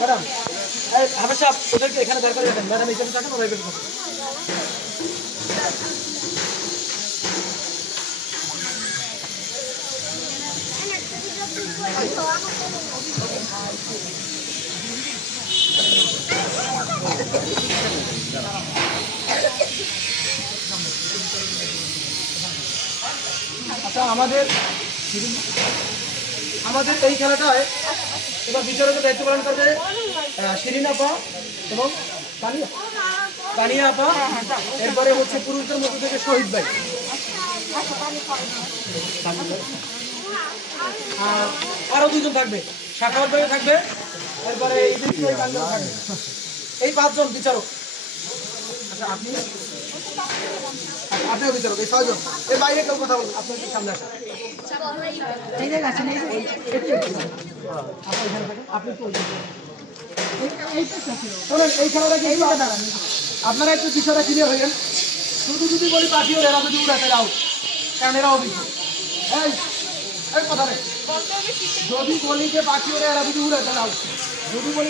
Madam হাফেজ সাহেব ওদেরকে এখানে বের করে দেন। ম্যাডাম এখানে থাকেন, ওরা বের করুন। আচ্ছা, আমাদের এই খেলাটায় এবার বিচারকের দায়িত্ব পালন করবে শিরিন আপা এবং তানিয়া আপা। এরপরে হচ্ছে পুরুষদের মধ্যে থেকে শহীদ ভাই, আর আরো দুজন থাকবে, সাখাওয়াত ভাইও থাকবে, এরপরে থাকবে। এই 5 জন বিচারক। আচ্ছা, আপনিও বিচারক, এই 6 জন। এর বাইরে কেউ কথা বলুন, আপনি সামনে আসেন। এই খেলাটা কি আপনারা একটু বিষয়টা ক্লিয়ার হইলেন। শুধু যদি বলি পাখি ওর এরা যদি উড়াতে আউট, কারণ এরা অভিজ্ঞ। এই কথা নেই, যদি বলি যে পাখি ওরা এরা যদি উড়াতে আউট, যদি বলি